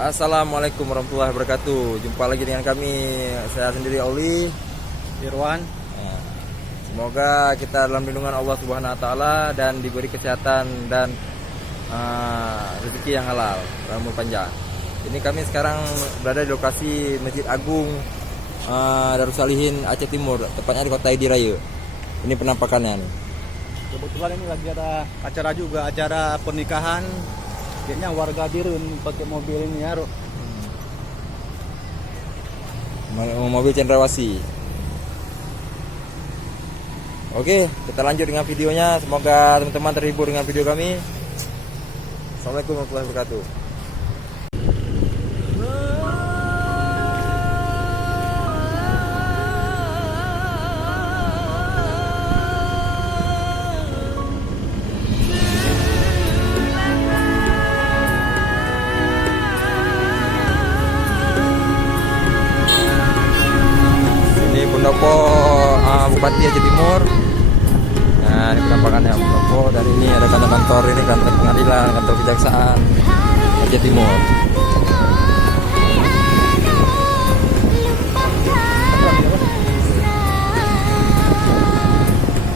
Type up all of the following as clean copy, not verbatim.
Assalamualaikum warahmatullahi wabarakatuh. Jumpa lagi dengan kami, saya sendiri Oli Irwan. Semoga kita dalam lindungan Allah Subhanahu Wa Taala dan diberi kesehatan dan rezeki yang halal dan umur panjang. Ini kami sekarang berada di lokasi Masjid Agung Darussalihin Aceh Timur, tepatnya di Kota Edi Raya. Ini penampakannya nih. Kebetulan ini lagi ada acara juga, acara pernikahan. Kayaknya warga Dirun pakai mobil ini ya, mobil Cendrawasih. Oke, kita lanjut dengan videonya. Semoga teman-teman terhibur dengan video kami. Assalamualaikum warahmatullahi wabarakatuh. Pendopo Bupati Aceh Timur. Nah, ini penampakannya pendopo, dan ini ada kantor ini, kantor pengadilan, kantor kejaksaan Aceh Timur.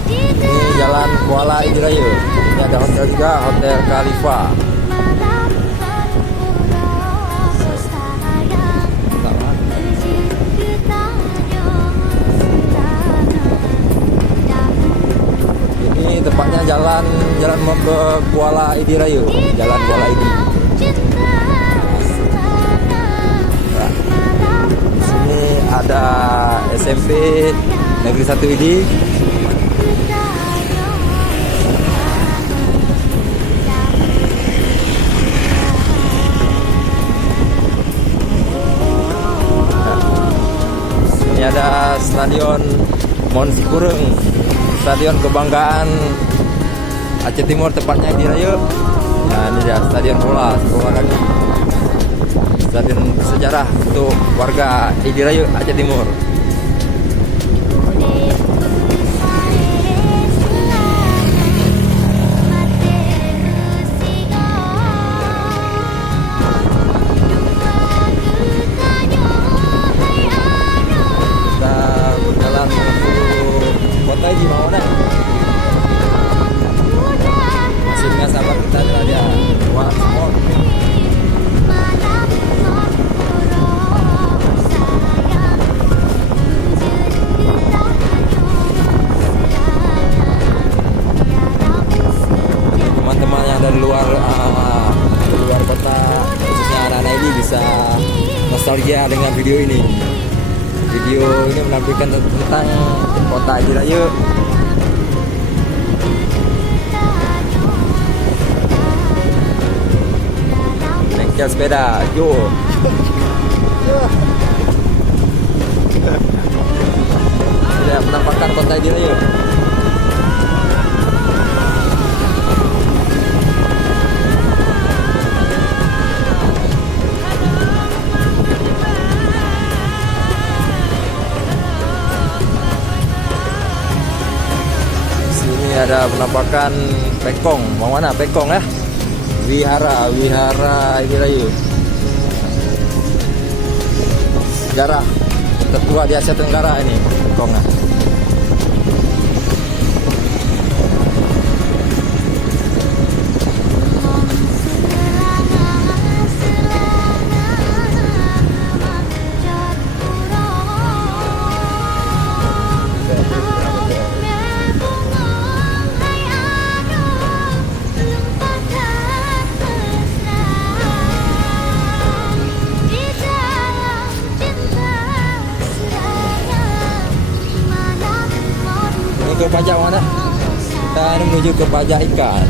Ini Jalan Kuala Edi Raya. Ini ada hotel juga, Hotel Khalifa. Tepatnya jalan ke Kuala Edi Raya, Jalan Kuala Edi. Nah, di sini ada SMP Negeri 1 Edi. Ini ada Stadion Monsikureng, stadion kebanggaan Aceh Timur, tepatnya di Raya. Nah, ini dia stadion bola kaki, stadion bersejarah untuk warga Edi Raya Aceh Timur. Kita berjalan menuju kota Edi Mawana. Masih dengan sahabat kita adalah dia Wah Semua. Teman-teman yang dari luar kota, khususnya anak-anak ini, bisa nostalgia dengan video ini. Video ini menampilkan tentang kota Edi Raya. Bengkel sepeda, Jo. Sudah penampakan kota Edi Raya. Sini ada penampakan Pekong. Mau mana Pekong ya? Wihara Edi Raya. Sejarah tertua di Asia Tenggara ini, Pekongnya. Ke pajak mana? Kita menuju ke pajak ikan,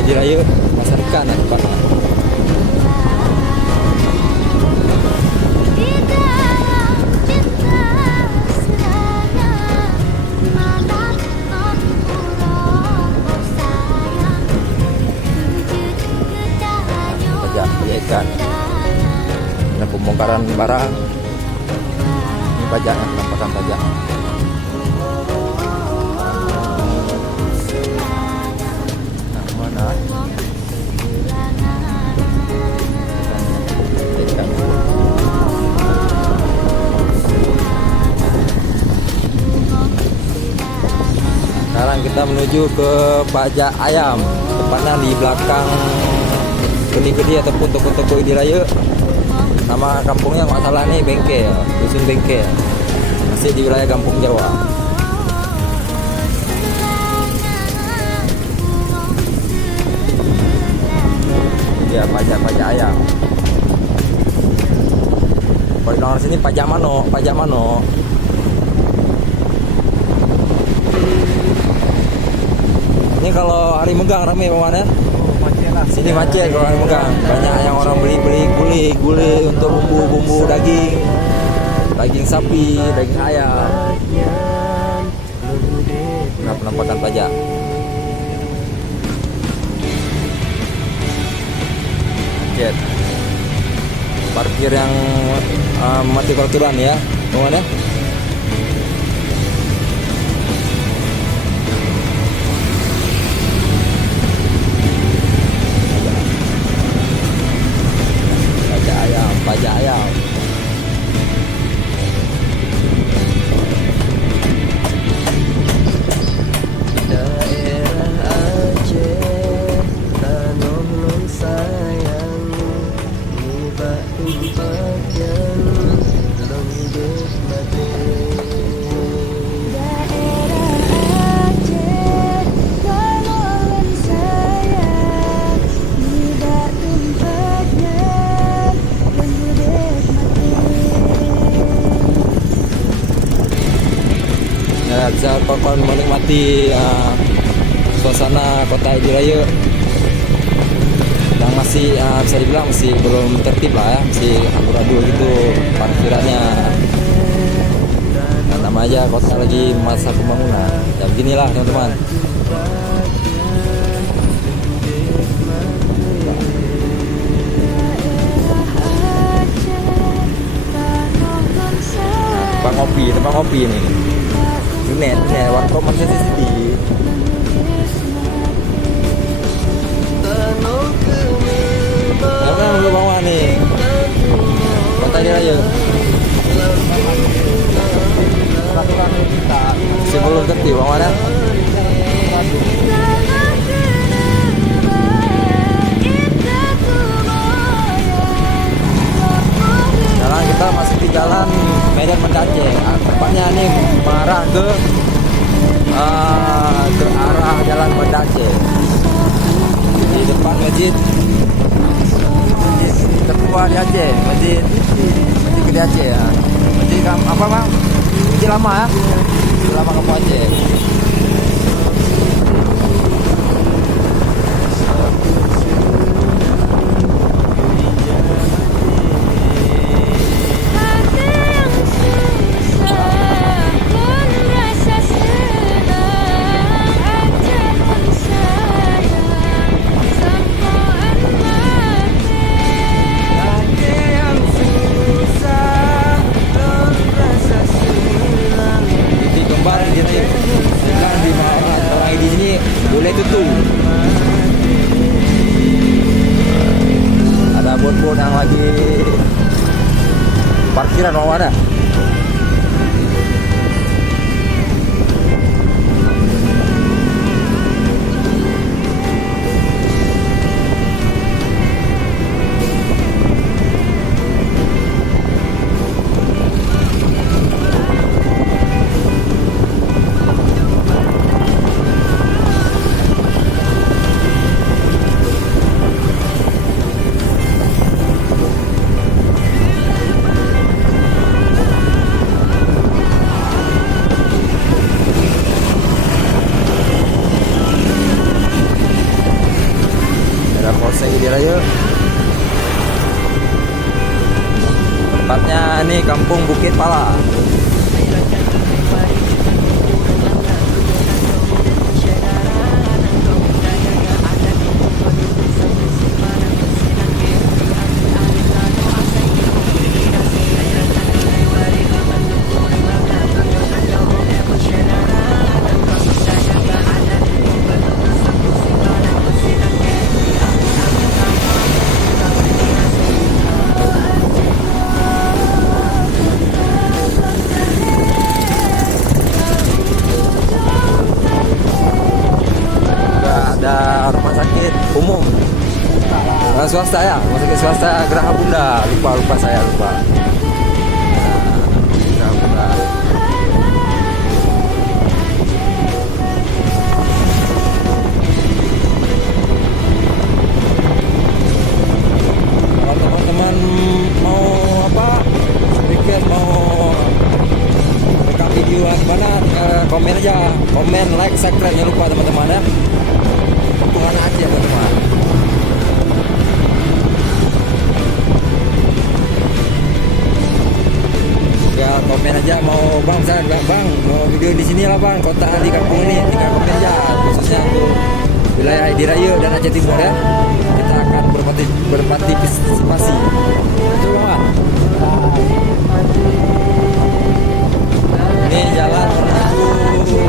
Edi Raya, pasar ikan tempatnya. Pajak ikan. Ada pembongkaran barang. Pajaknya, penampakan pajak. Nah, mana? menuju ke pajak ayam, tepatnya di belakang gede-gede ataupun toko-toko Idiraya. Nama kampungnya nggak salah nih Bengke, dusun Bengke, masih di wilayah Kampung Jawa. Ya, pajak ayam. Kalau di sini pajak mano. Ini kalau hari megang rame bagaimana? Sini macet kalau hari megang. Banyak yang orang beli gulai untuk bumbu daging sapi, daging ayam. Nah, penampakan pajak. Macet. Parkir yang mati peraturan ya, bagaimana? Pajak ayam. Daerah Aceh, tanah non sayang, nibak tumpakan, long hidup mati. Bisa kawan menikmati suasana kota Idiraya yang masih bisa dibilang masih belum tertib lah ya, masih abu-abu gitu parkirannya. Dan nama aja kota lagi masa pembangunan. Ya beginilah teman-teman. Tempat ngopi nih. Net, warkop masih di sini. Yang kan belum bawa nih. Kota Idiraya. Sebelum tertib, bawa mana? Sekarang kita masih di jalan Medan Mendace, tepatnya nih mengarah ke arah jalan Mendace. Di depan masjid tertua di Aceh, masjid gede Aceh ya. Masjid apa bang? Masjid lama ya? Masjid lama Kampung Aceh. Boleh tutup. Ada bot-bot yang lagi parkiran mau ada. Idiraya. Tempatnya ini Kampung Bukit Pala. swasta ya, rumah sakit swasta Geraha Bunda. Lupa saya lupa. Geraha Bunda. Kalau teman-teman mau apa? Weekend mau rekam video gimana? Komen aja, komen, like, subscribe, jangan lupa teman-teman ya. Tuhan aja teman-teman. Ya komen aja mau bang, saya bilang bang mau video di sini lah bang, kota di kampung ini, tinggal komen aja khususnya untuk wilayah Edi Raya dan Aceh Timur ya. Kita akan berpartisipasi. Betul bang. Ini jalan menuju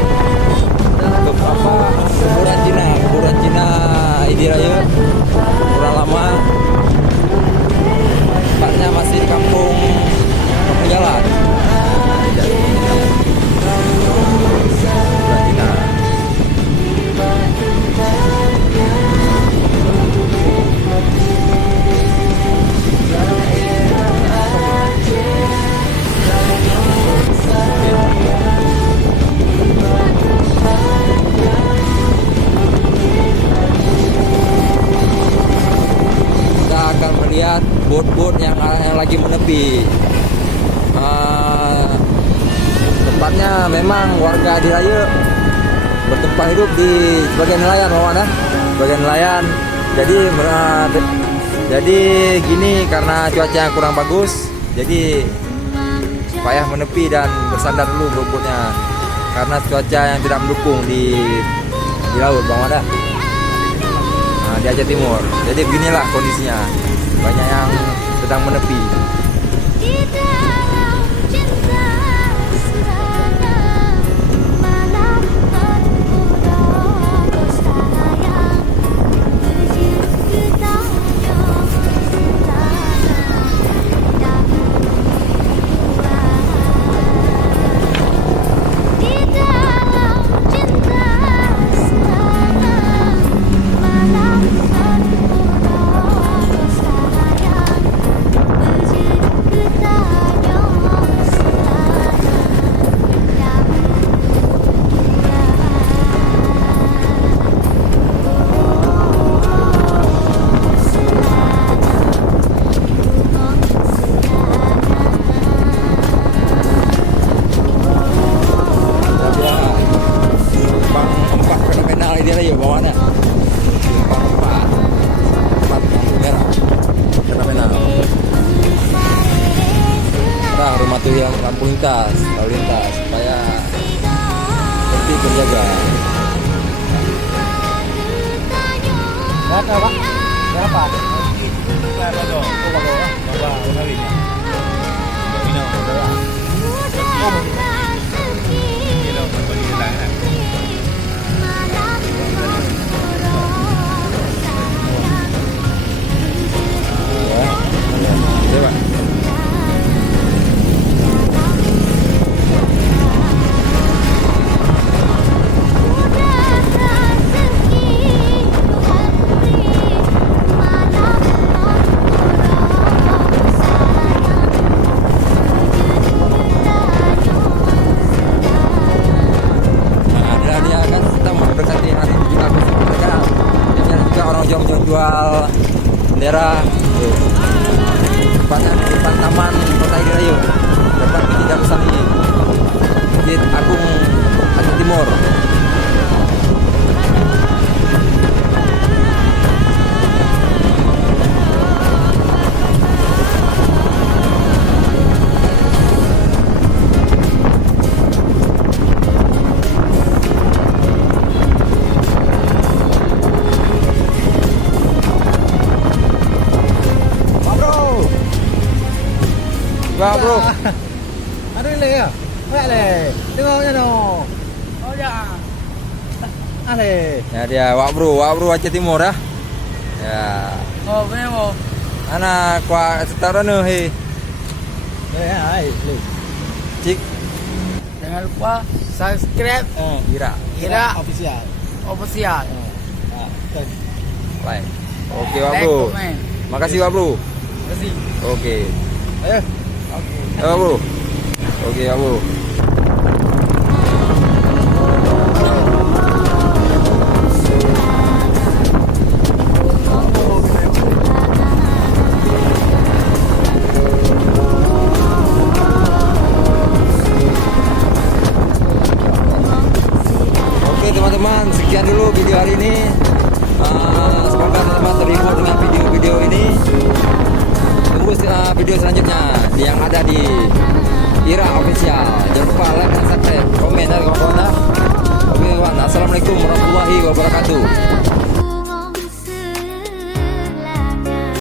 ke apa? Kuburan Cina Edi Raya, kuburan lama. Tempatnya masih di kampung jalan. Kuburan Cina. Kita akan melihat bot-bot yang lagi menepi. Tempatnya memang warga di Raya bertempat hidup di sebagai nelayan, mana? Sebagai nelayan. Jadi gini karena cuaca yang kurang bagus, jadi payah menepi dan bersandar dulu bot-botnya karena cuaca yang tidak mendukung di laut, bang Wanda. Nah, di Aceh Timur. Jadi beginilah kondisinya. Banyak yang sedang menepi. Rumah tuh yang lampu lintas, lalu lintas supaya tertib berjaga. Berapa pak? Berapa? Berapa? Jual bendera tuh. Tempatnya di depan taman kota Edi Raya, depan Masjid Darussalam, Masjid Agung Aceh Timur. Wah bro, Ada le ya? Ada le. Tengoknya no. Oh ya. Ada. ya dia wak bro Aceh Timur ya. Ya. Oh, bener. Anak kuat setara nih he. Ya, hai. Cik. Jangan lupa subscribe Ira. Ira official. official. Nah, Like. Oke Pak like, Bro. comment. Makasih Pak Bro. Terima kasih. Oke. Ayo. Oke. Pak Bro. Oke Pak Bro. Oke teman-teman, sekian dulu video hari ini. Semoga teman-teman terhibur dengan video-video ini. Tunggu video selanjutnya yang ada di Ira Official. Jangan lupa like dan subscribe, komen dan kawan-kawan. Oke kawan, assalamualaikum warahmatullahi wabarakatuh.